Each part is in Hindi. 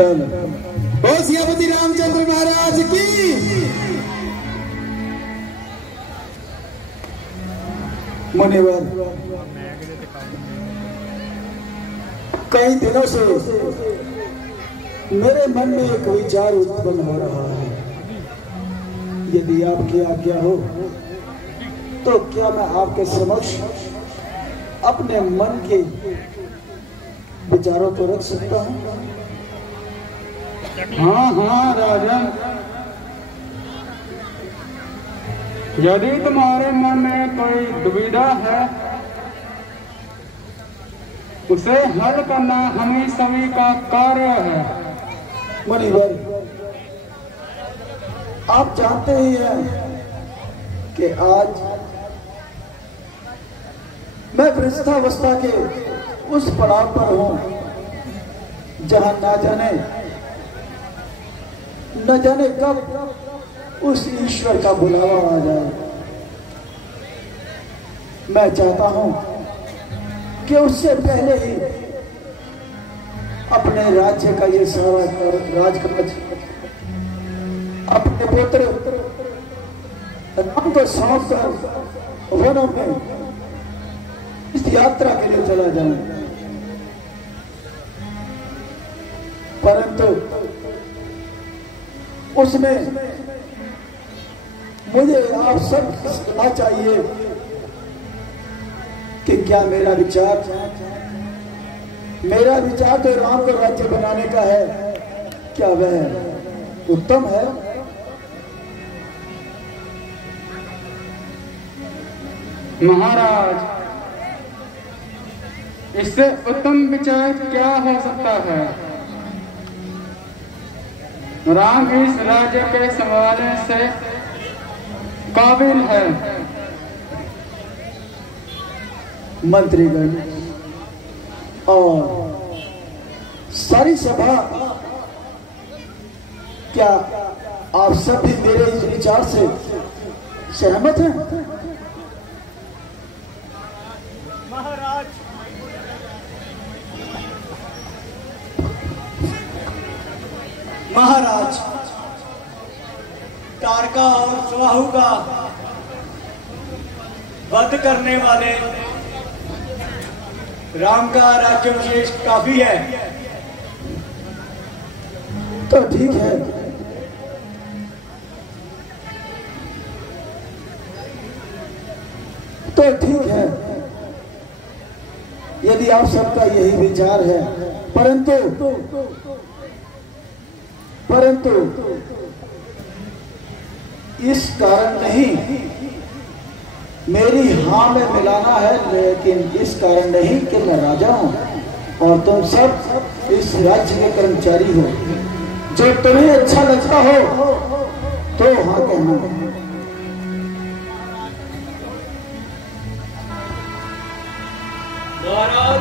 बोल सियापति रामचंद्र महाराज की। मुनिवर, कई दिनों से मेरे मन में एक विचार उत्पन्न हो रहा है। यदि आपकी आज्ञा हो तो क्या मैं आपके समक्ष अपने मन के विचारों को रख सकता हूं? हाँ हाँ राजन, यदि तुम्हारे मन में कोई दुविधा है उसे हल करना हम ही सभी का कार्य है। मुनिवर, आप जानते ही हैं कि आज मैं वृद्धावस्था के उस पड़ाव पर हूं जहां न जाने कब उस ईश्वर का बुलावा आ जाए। मैं चाहता हूं कि उससे पहले ही अपने राज्य का ये सारा राजकाज अपने पुत्र राम को सौंप कर वनों में इस यात्रा के लिए चला जाऊं। परंतु उसमें मुझे आप सब सुनना चाहिए कि क्या मेरा विचार तो राम को राज्य बनाने का है, क्या वह उत्तम है? महाराज, इससे उत्तम विचार क्या हो सकता है? राम इस राज्य के संभालने से काबिल है। मंत्रीगण और सारी सभा, क्या आप सब भी मेरे इस विचार से सहमत हैं? महाराज, तारका और स्वाहु का वध करने वाले राम का राज्याभिषेक काफी है। तो ठीक है, तो ठीक है, यदि आप सबका यही विचार है। परंतु इस कारण नहीं, मेरी हाँ में मिलाना है, लेकिन इस कारण नहीं कि मैं राजा हूं और तुम सब इस राज्य के कर्मचारी हो। जो तुम्हें अच्छा लगता हो तो हाँ कहना। महाराज,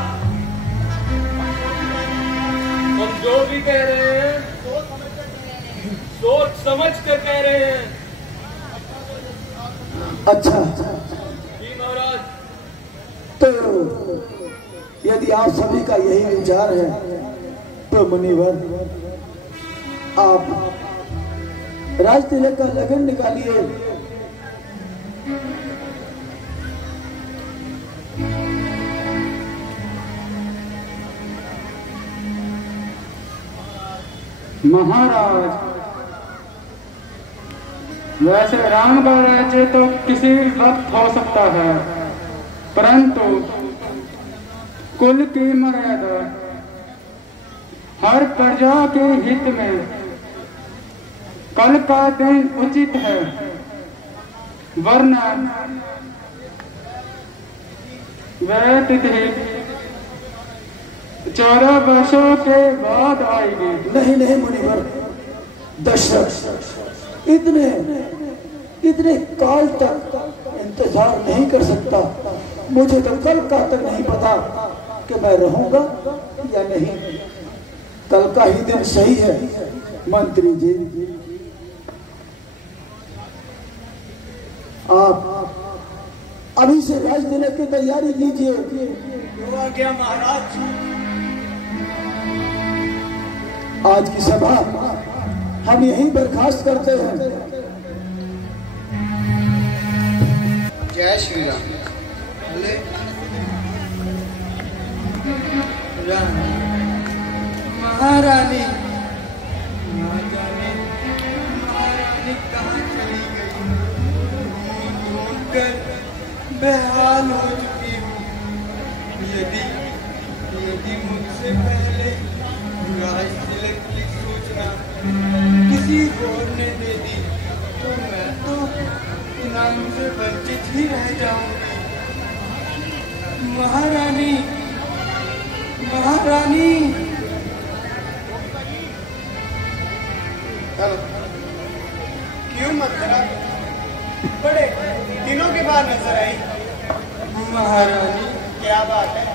हम जो भी कह रहे हैं सोच समझ कर कह रहे हैं। अच्छा जी महाराज। तो यदि आप सभी का यही विचार है तो मुनिवर, आप राज तिलक का लगन निकालिए। महाराज, वैसे राम का राज्य तो किसी भी वक्त हो सकता है, परंतु कुल की मर्यादा हर प्रजा के हित में कल का दिन उचित है, वरना वह तिथि 14 वर्षों के बाद आएगी। नहीं मुनिवर, दशरथ इतने काल तक इंतजार नहीं कर सकता। मुझे तो कल का तक नहीं पता कि मैं रहूंगा या नहीं। कल का ही दिन सही है। मंत्री जी, आप अभी से राज तिलक की तैयारी कीजिए। जो आ गया महाराज। आज की सभा हम यहीं बर्खास्त करते हैं। जय श्री राम। बोले महारानी, महारानी कहाँ चली गई? ढूंढकर बेहाल हो चुकी हूँ। यदि मुझसे पहले राज तिलक की सूचना किसी और ने दे दी तो मैं तो इनाम से वंचित ही रह जाऊंगी। महारानी, महारानी। क्यों मंत्रा बड़े दिनों के बाद नजर आई? महारानी क्या बात है,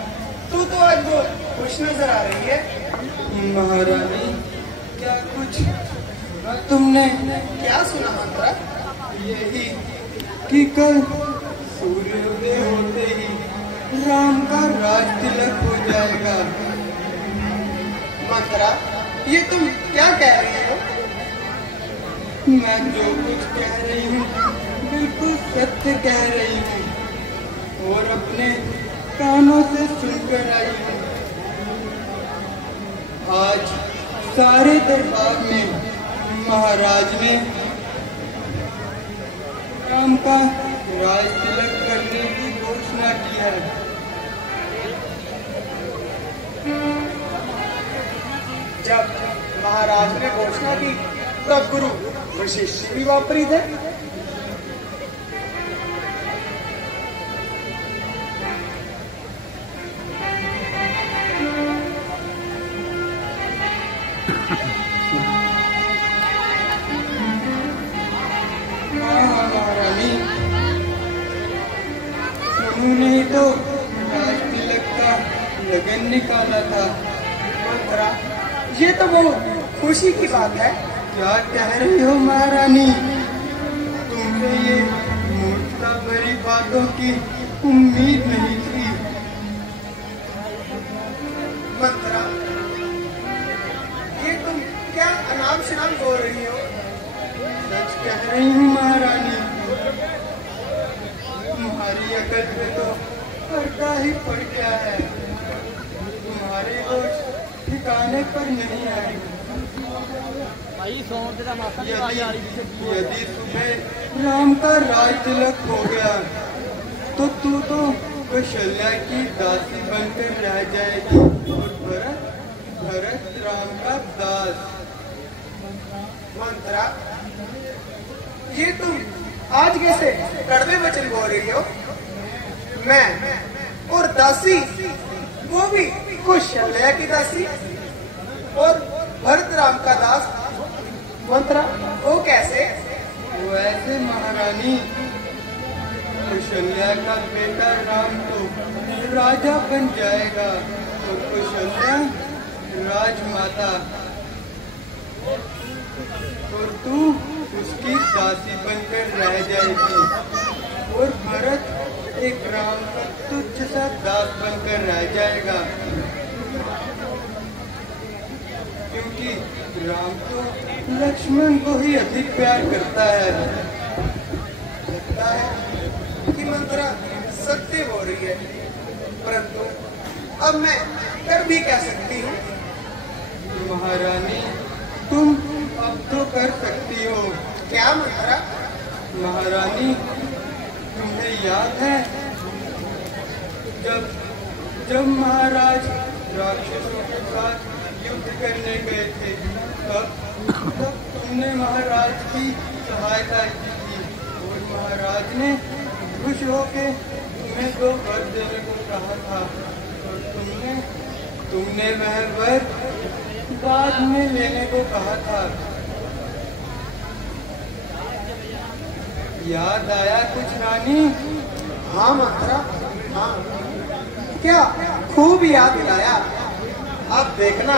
तू तो आज बहुत खुश नजर आ रही है। महारानी क्या कुछ सुना तुमने? क्या सुना मंत्रा? यही कि कल सूर्योदय होते ही राम का राज तिलक हो जाएगा। मंत्रा ये तुम क्या कह रही हो? मैं जो कुछ कह रही हूँ बिल्कुल सत्य कह रही हूँ और अपने कानों से सुनकर आई हूँ। आज सारे दरबार में महाराज ने राम का राज तिलक करने की घोषणा की है। जब महाराज ने घोषणा की तब गुरु वशिष्ठ भी वापरी थे। महारानी उन्होंने ही तो राज तिलक का लगन निकाला था। मंत्रा ये तो बहुत खुशी की बात है। क्या कह रही हो महारानी? तुमसे ये मूर्खता भरी बातों की उम्मीद नहीं थी। मंत्रा ये तुम क्या अनाप शनाप बोल रही हो? सच कह रही हूँ महारानी। तुम्हारी अकल पे तो पर्दा ही पड़ गया है। तुम्हारे होश ठिकाने पर नहीं है। यदि तुम्हें राम का राज तिलक हो गया तो तू तो कौशल्या की दासी बनकर रह जाएगी और भरत राम का दास। मंत्रा ये तुम आज कैसे कड़वे वचन बोल रही हो? मैं और दासी, वो भी कौशल्या की दासी और भरत राम का दास। मंत्रा वो कैसे? वो ऐसे महारानी, कौशल्या का बेटा राम तो राजा बन जाएगा और कौशल्या राजमाता और तू उसकी दासी बनकर रह जाएगी और भरत एक राम का तुच्छ सा दास बनकर रह जाएगा। क्योंकि राम तो लक्ष्मण को ही अधिक प्यार करता है। लगता है कि मंत्रा सत्य बोल रही है, परंतु अब मैं कर भी कह सकती हूँ। महारानी तुम अब तो कर सकती हो। क्या मंत्रा? महारानी तुम्हें याद है जब महाराज राक्षसों के साथ युद्ध करने गए थे तब तुमने महाराज की सहायता की थी और महाराज ने खुश होकर तुम्हें 2 वर देने को कहा था और तुमने वह वर बाद में लेने को कहा था। याद आया कुछ रानी? हाँ मंत्रा, हाँ क्या खूब याद दिलाया। अब देखना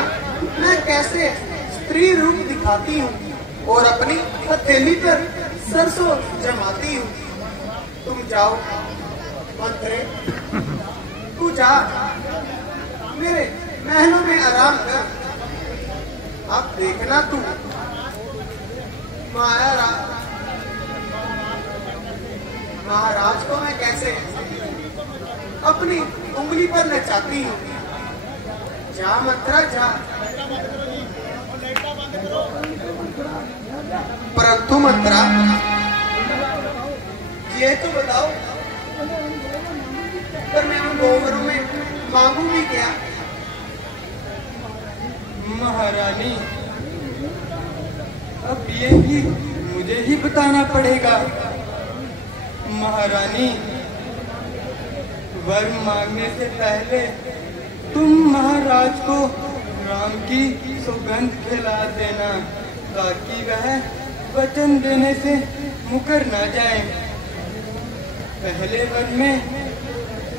मैं कैसे स्त्री रूप दिखाती हूँ और अपनी हथेली पर सरसों जमाती हूँ। तुम जाओ मंत्रे, तू जा मेरे महलों में आराम कर। अब देखना तू महाराज को मैं कैसे अपनी उंगली पर नचाती हूँ। जा मंत्रा जा। परंतु मंत्रा ये तो बताओ, पर मैं उन गोवरों में मांगूंगी क्या? महारानी, अब ये भी मुझे ही बताना पड़ेगा। महारानी, वर मांगने से पहले तुम महाराज को राम की सुगंध खिला देना, ताकि वह वचन देने से मुकर न जाए। पहले वर में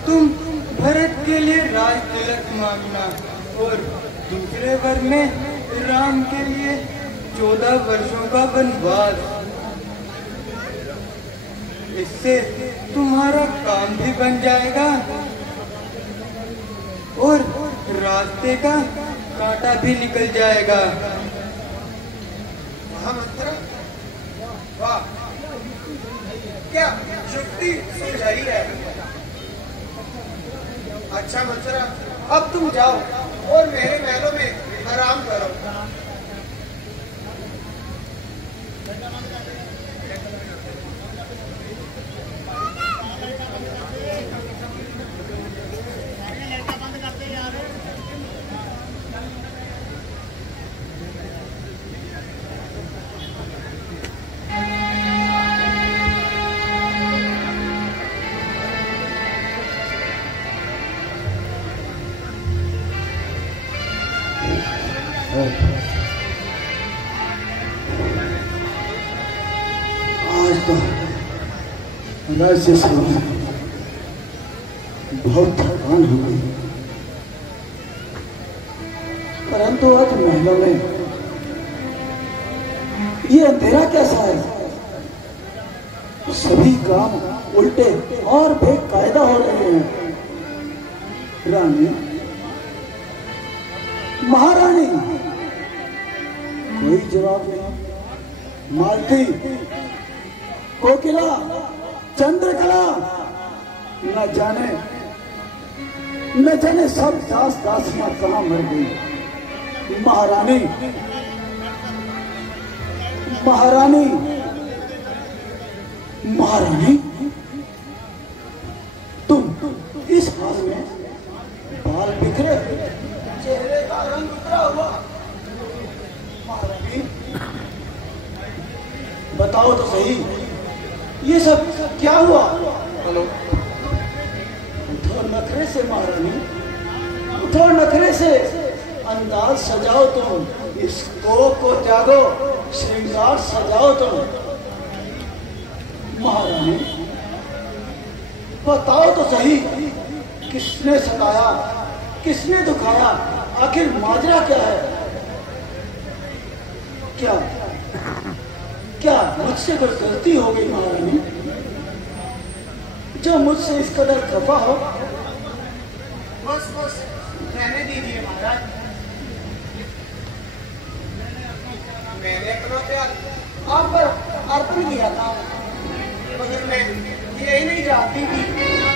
तुम भरत के लिए राज तिलक मांगना और दूसरे वर में राम के लिए 14 वर्षों का वनवास। इससे तुम्हारा काम भी बन जाएगा और रास्ते का कांटा भी निकल जाएगा। महामंत्र, वाह, क्या युक्ति सुलझाई है। अच्छा मंत्रा, अब तुम जाओ और मेरे महलों में आराम करो। आज तो राज्य से बहुत थकान हो गई, परंतु आज महलों में ये अंधेरा कैसा है? सभी काम उल्टे और बेकायदा हो रहे हैं। रानी, महारानी, कोई जवाब नहीं। मालती, कोकिला, चंद्रकला, न जाने सब दास दासियां कहां मर गई। महारानी, महारानी, महारानी, तुम इस हाल में, बाल बिखरे, चेहरे का रंग उतरा हुआ। महारानी, बताओ तो सही, ये सब क्या हुआ? हेलो, उठो नखरे से महारानी, उठो नखरे से, अंदाज सजाओ तुम, इस कोप को त्यागो, श्रृंगार सजाओ तुम। महारानी, बताओ तो सही, किसने सताया, किसने दुखाया, आखिर माजरा क्या है? क्या मुझसे कोई गलती हो गई महारानी, जो मुझसे इस कदर खफा हो? बस रहने दीजिए महाराज। मैंने अपना प्यार आप पर अर्पण किया था, मगर मैं यही नहीं जानती थी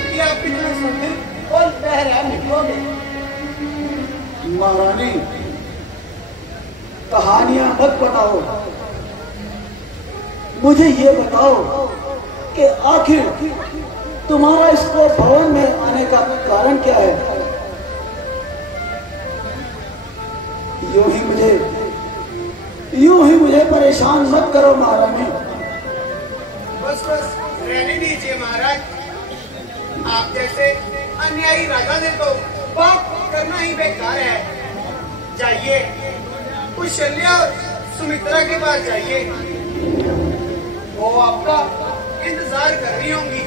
कि आप कितने सुंदर और बहरा निकलोगे। महारानी, कहानियां मत बताओ, मुझे ये बताओ कि आखिर तुम्हारा इसको भवन में आने का कारण क्या है? यूं ही मुझे परेशान मत करो महारानी। बस रहने दीजिए महाराज। आप जैसे अन्यायी राजा ने तो बात करना ही बेकार है। जाइए, कुशल्या और सुमित्रा के पास जाइए, वो आपका इंतजार कर रही होंगी।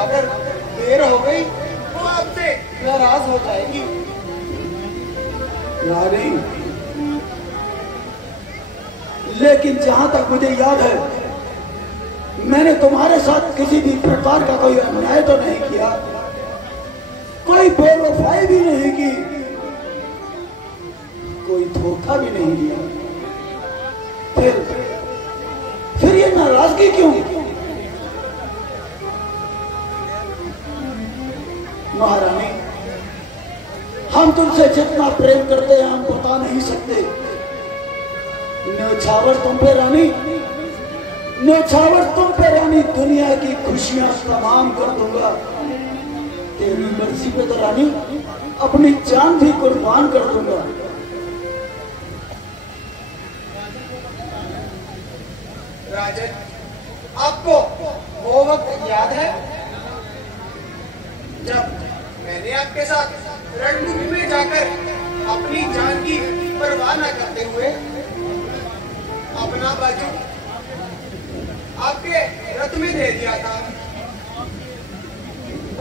अगर देर हो गई वो आपसे नाराज हो जाएगी। रानी, लेकिन जहां तक मुझे याद है, मैंने तुम्हारे साथ किसी भी प्रकार का कोई अन्याय तो नहीं किया, कोई बेवफाई भी नहीं की, कोई धोखा भी नहीं दिया, फिर ये नाराजगी क्यों? महारानी, हम तुमसे जितना प्रेम करते हैं हम बता नहीं सकते। न्योछावर तुम पे रानी, न्योछावर तुम पे रानी, दुनिया की खुशियां तमाम कर दूंगा। तेरी मर्जी पे तो रानी अपनी जान भी कुर्बान कर दूंगा। राजन, आपको वो वक्त याद है जब मैंने आपके साथ रणभूमि में जाकर अपनी जान की परवाह न करते हुए अपना बाजू आपके रथ में दे दिया था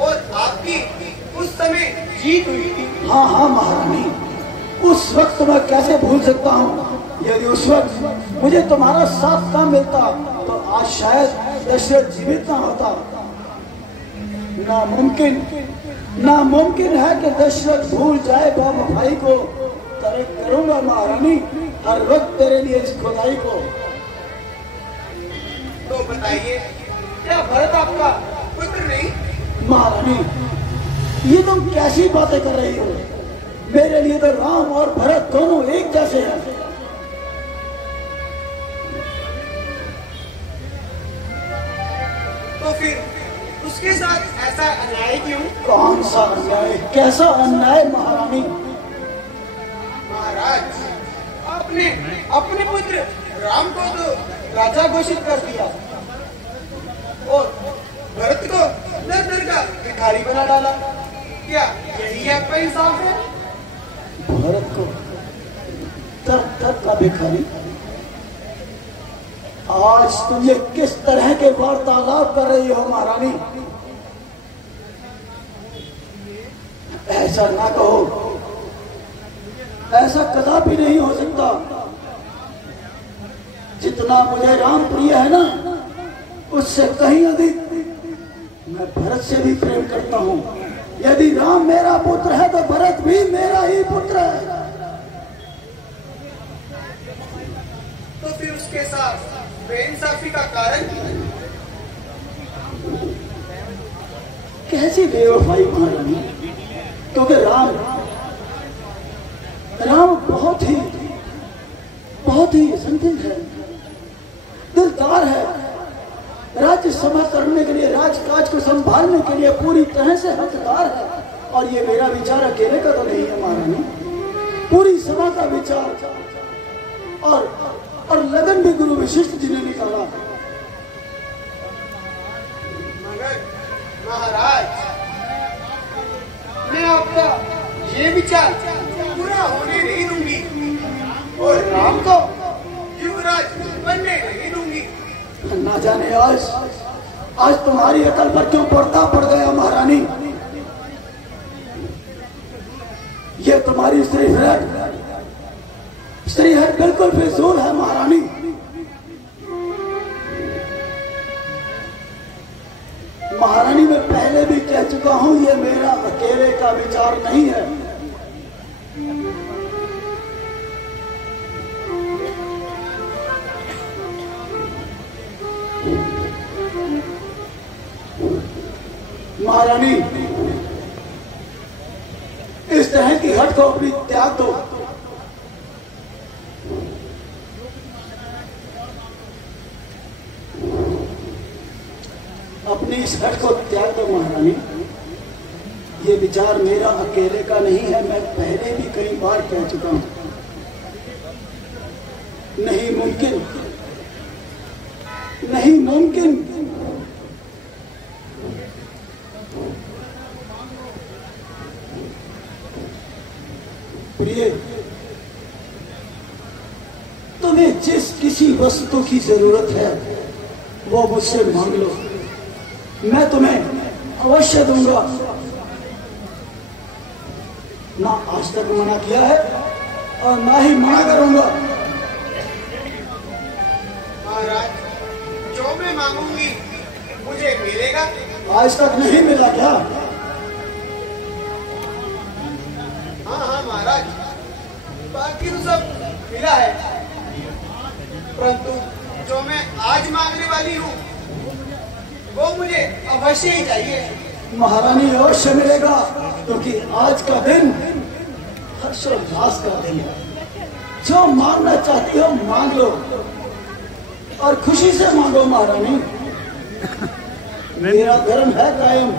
और आपकी उस समय जीत हुई थी। हाँ हाँ महारानी, उस वक्त मैं कैसे भूल सकता हूँ। यदि उस वक्त मुझे तुम्हारा साथ ना मिलता तो आज शायद दशरथ जीवित ना होता। नामुमकिन है कि दशरथ भूल जाए बाबा भाई को। तरक करूंगा महारानी हर वक्त तेरे लिए इस खुदाई को। तो बताइए, क्या भरत आपका पुत्र नहीं? महारानी, ये तुम कैसी बातें कर रही हो? मेरे लिए तो राम और भरत दोनों एक जैसे हैं। तो फिर उसके साथ ऐसा अन्याय क्यों? कौन सा अन्याय, कैसा अन्याय महारानी? महाराज, आपने अपने पुत्र राम को तो राजा घोषित कर दिया और भरत को दर दर का भिखारी बना डाला। क्या यही आपका इंसाफ है? भरत को दर दर का भिखारी? आज तुम ये किस तरह के वार्तालाप कर रही हो महारानी? ऐसा ना कहो, ऐसा कदापि नहीं हो सकता। जितना मुझे राम प्रिय है ना, उससे कहीं अधिक मैं भरत से भी प्रेम करता हूँ। यदि राम मेरा पुत्र है तो भरत भी मेरा ही पुत्र है। तो फिर उसके साथ बेइंसाफी का कारण? कैसी बेवफाई महारानी? क्योंकि राम बहुत ही संदिग्ध है, दिलदार है। राज्य सभा करने के लिए, राजकाज को संभालने के लिए पूरी तरह से हकदार है। और ये मेरा विचार अकेले का तो नहीं है महारानी, पूरी सभा का विचार और लगन भी गुरु वशिष्ठ जी ने निकाला। मगर महाराज, मैं आपका ये विचार पूरा होने नहीं दूंगी और राम को युवराज बनने नहीं दूंगी। ना जाने आज तुम्हारी अकल पर क्यों पर्दा पड़ गया महारानी? ये तुम्हारी स्त्रीहट बिल्कुल बेजोर है महारानी। महारानी, मैं पहले भी कह चुका हूं, ये मेरा अकेले का विचार नहीं है। महारानी, इस तरह की हट को अपनी त्याग दो। अपनी इस हट को त्याग दो महारानी। ये विचार मेरा अकेले का नहीं है, मैं पहले भी कई बार कह चुका हूं। नहीं मुमकिन, नहीं मुमकिन। प्रिय, तुम्हें जिस किसी वस्तु की जरूरत है वो मुझसे मांग लो, मैं तुम्हें अवश्य दूंगा। ना आज तक मना किया है और ना ही मना करूंगा। महाराज, जो मैं मांगूंगी मुझे मिलेगा? आज तक नहीं मिला क्या? हाँ हाँ महाराज, बाकी तो सब मिला है, परंतु जो मैं आज मांगने वाली हूँ वो मुझे अवश्य ही चाहिए। महारानी अवश्य मिलेगा, क्योंकि आज का दिन हर्षोल्लास का दिन है। जो मांगना चाहती हो मांग लो और खुशी से मांगो महारानी। मेरा धर्म है कायम,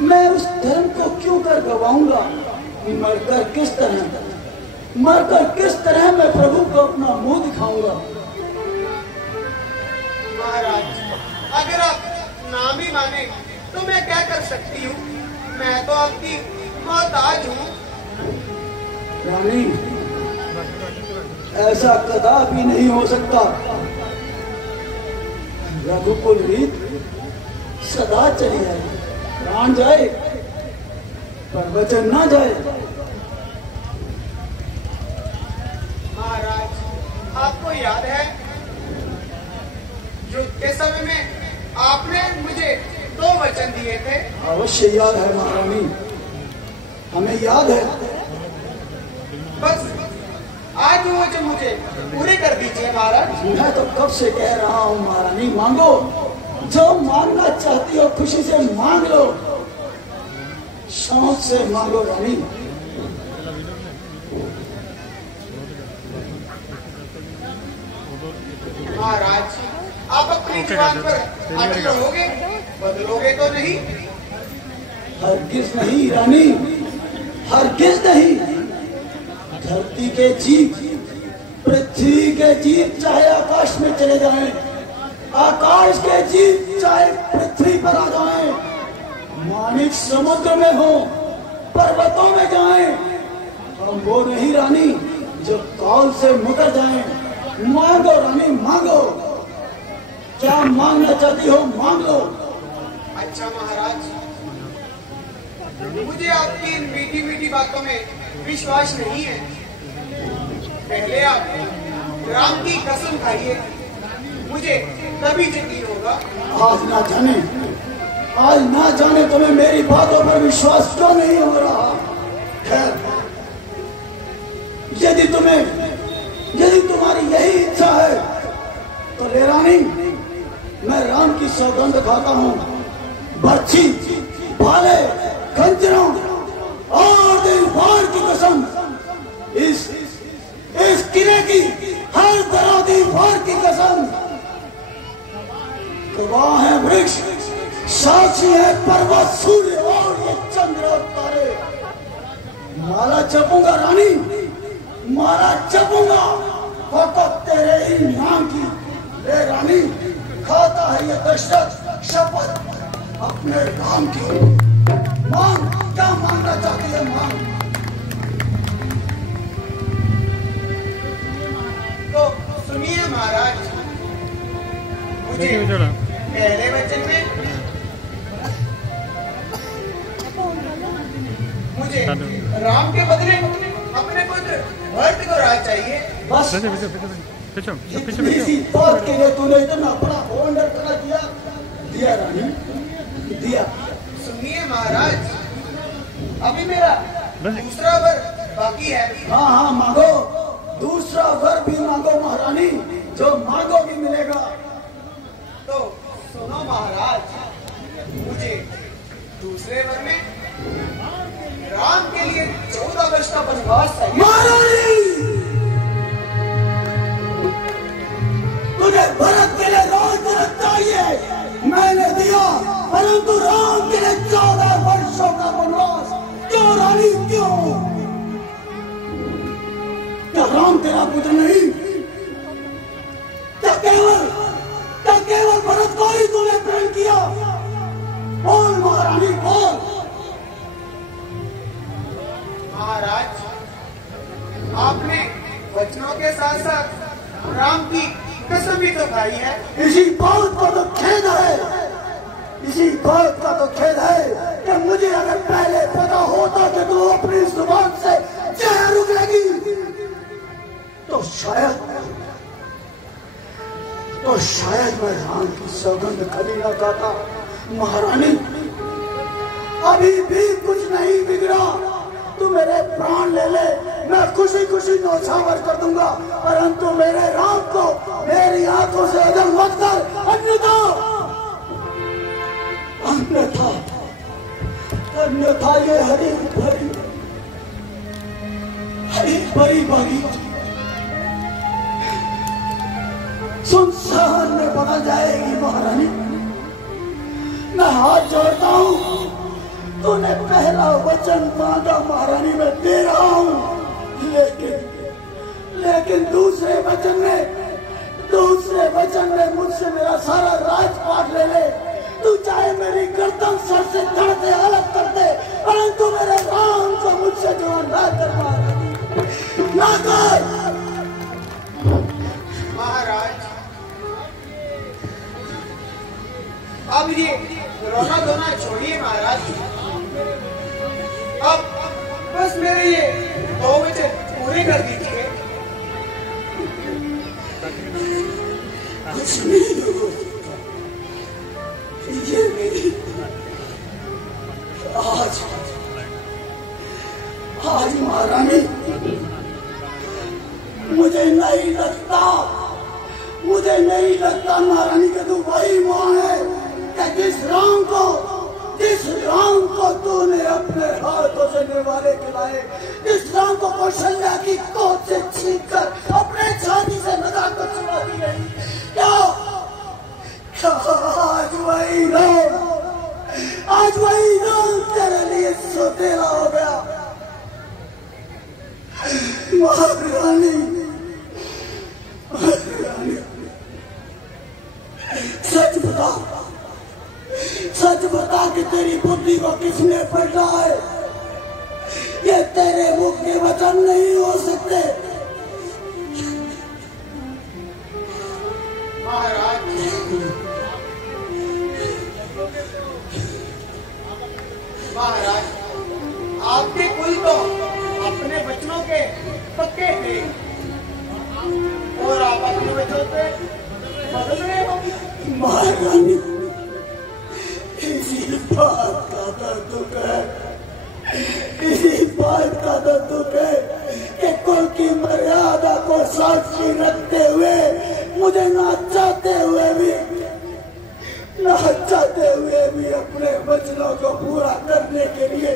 मैं उस धर्म को क्यों कर गवाऊंगा। मरकर किस तरह मैं प्रभु को अपना मुंह दिखाऊंगा। महाराज, अगर आप ना भी माने तो मैं क्या कर सकती हूँ, मैं तो आपकी मोहताज हूँ। रानी, ऐसा कदापि नहीं हो सकता। रघुकुल रीत सदा चली जाए, प्राण जाए पर वचन ना जाए। महाराज, आपको याद है युद्ध के समय में आपने मुझे 2 वचन दिए थे? अवश्य याद है महारानी, हमें याद है। बस आज वो वचन मुझे पूरे कर दीजिए महाराज। मैं तो कब से कह रहा हूँ महारानी, मांगो। जो मांगना चाहती हो खुशी से मांग लो, शौक से मांगो रानी। महाराज, आप अपनी जुबान पर अटल रहोगे, बदलोगे तो नहीं? हरगिज नहीं रानी, हरगिज नहीं। धरती के जीव, पृथ्वी के जीव चाहे आकाश में चले जाएं, आकाश के जीव चाहे पृथ्वी पर आ जाएं, मानिक समुद्र में हो, पर्वतों में जाएं, हम वो नहीं रानी जो कौल से मुकर जाएं। मांगो रानी, मांगो। क्या मांगना चाहती हो मांग लो। अच्छा महाराज, मुझे आपकी इन मीठी मीठी बातों में विश्वास नहीं है। पहले आप राम की कसम खाइए, मुझे तभी यकीन होगा। आज ना जाने तुम्हें मेरी बातों पर विश्वास क्यों नहीं हो रहा। खैर, यदि तुम्हारी यही इच्छा है तो ले रानी, मैं राम की सौगंध खाता हूँ। बर्छी, भाले, खंजरों और दीवार की कसम, इस किले की हर तरह दीवार की कसम। गवाह है वृक्ष, साक्षी है पर्वत, सूर्य और ये चंद्र और तारे। माला जपूंगा रानी, माला जपूंगा फकत तेरे ही नाम की। ले रानी, खाता है ये दशरथ शपथ अपने राम की। मांग, क्या मांगना चाहती है मांग। तो सुनिए महाराज, मुझे पहले वचन में मुझे राम के बदले अपने पुत्र भरत को राज चाहिए। बस इसी बात के लिए तूने इतना बड़ा वंडर करा दिया रानी, दिया। सुनिए महाराज, अभी मेरा दूसरा वर बाकी है। हाँ, मांगो, दूसरा वर भी मांगो महारानी, जो मांगोगी मिलेगा। तो सुनो महाराज, मुझे दूसरे वर में राम के लिए 14 वर्ष का वनवास चाहिए। महारानी, तुझे भरत के लिए राज चाहिए, मैंने दिया, परंतु राम के लिए 14 वर्षों का वनवास। क्यों रानी, क्यों? क्या राम तेरा पुत्र नहीं? क्या केवल भरत को ही तूने प्रेम किया? बोल महारानी, बोल। महाराज, आपने वचनों के साथ साथ राम की कसम भी तो खाई है। इसी बात का तो खेद है, इसी बात का तो खेद है कि मुझे अगर पहले पता होता कि तू अपनी जुबान से जहर उगलेगी तो शायद मैं राम की सौगंध कभी न खाता। महारानी, अभी भी कुछ नहीं बिगड़ा। तू मेरे प्राण ले ले, मैं खुशी खुशी नौछावर कर दूंगा, परंतु मेरे राम को मेरी आंखों से अगर मत कर, अन्यथा अन्यथा अन्यथा ये हरी भरी बगीची सुनसान में बदल जाएगी महारानी। मैं हाथ जोड़ता हूँ, तूने पहला वचन मांगा महारानी, मैं दे रहा हूँ, लेकिन दूसरे वचन में मुझसे मेरा सारा राजपाट ले ले। तू चाहे मेरी गर्दन सर से धड़ दे, अलग कर दे, परंतु मेरे राम को मुझसे जो ना कर महारानी, ना कर। महाराज अब ये रोना धोना छोड़िए महाराज, अब बस मेरे ये 2 वचन पूरे कर दीजिए। कुछ नहीं होगा, ये मेरी आज महारानी, मुझे नहीं लगता महारानी कि तू वही मां है कि जिस राम को तूने अपने हाथों से निवाले खिलाए, जिस राम को कौशल्या की गोद से छीनकर अपने छाती से लगा कर चुराती रही। क्या आज वही राम तेरे लिए सोतेला हो गया महारानी। सच बता कि तेरी बुद्धि को किसने पलटा है। ये तेरे मुख के वचन नहीं हो सकते। महाराज आपके कुल तो अपने वचनों के पक्के थे और आप अपने वचनों पे बदल रहे हो महारानी। इसी बात का तो दुख है कि कुल की मर्यादा को साक्षी रखते हुए, मुझे ना चाहते हुए भी अपने वचनों को पूरा करने के लिए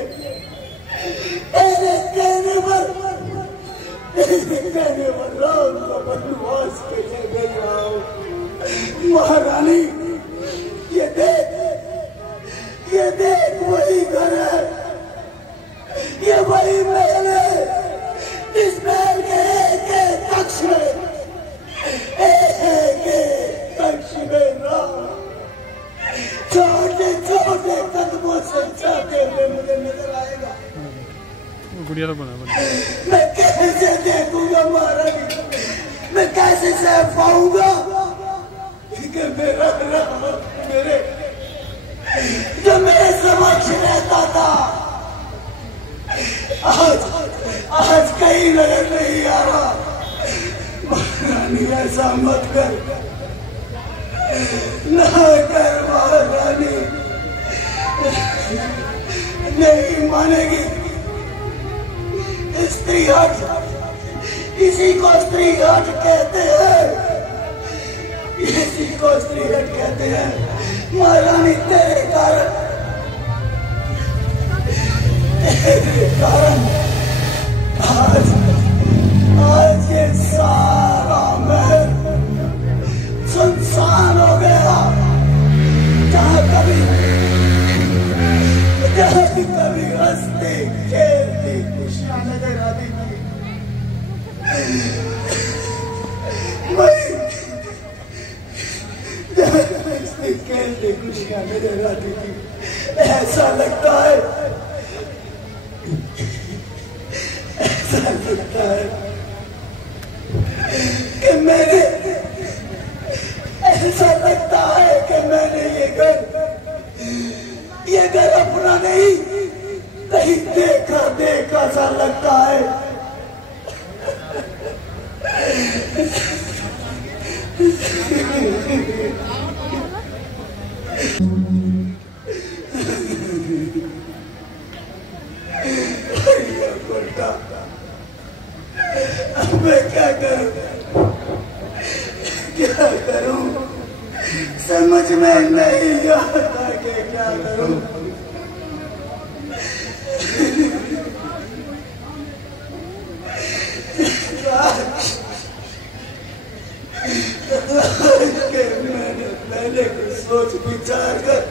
तेरे कहने पर राम को वनवास के लिए भेज रहा हूँ। महारानी ये देख वही घर है, ये वही महल है, इस महल के एक कक्ष में राम छोटे छोटे कदमों से जाते हुए मुझे नजर आएगा। गुड़िया तो बना मैं कैसे देखूंगा महारानी, मैं कैसे सह पाऊंगा कि मेरा जो मेरे समक्ष रहता था आज कहीं नजर नहीं आ रहा। महारानी ऐसा मत कर, ना कर महारानी, नहीं मानेगी। स्त्री हट, इसी को स्त्री हट कहते हैं, इसी को स्त्री हट कहते हैं। महारानी तेरे कारण आज ये सारा महल सुनसान हो गया। जहाँ कभी हंसती खेलती खुशियां नजर आती थी, खेलती खुशियां नजर आती थी। ऐसा लगता है कि मैंने ये घर अपना नहीं देखा सा लगता है। मैं क्या करूं, क्या करूं, समझ में नहीं आता कि क्या करूं। मैंने सोच विचार कर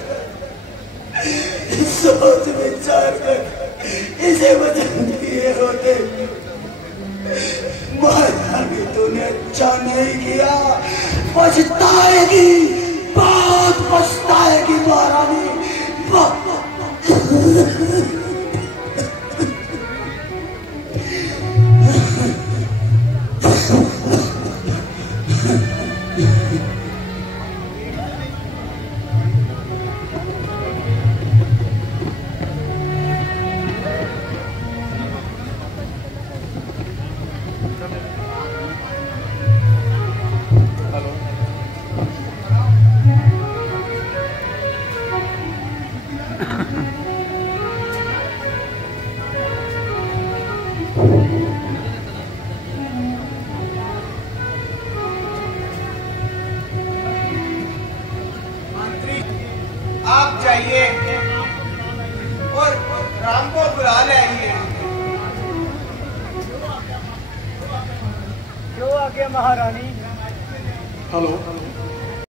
इसे बदल दिए होते। महारानी तूने अच्छा नहीं किया, पछताएगी, बहुत पछताएगी महारानी। आप जाइए और राम को बुला ले आइए। क्यों आ गया महारानी? हेलो।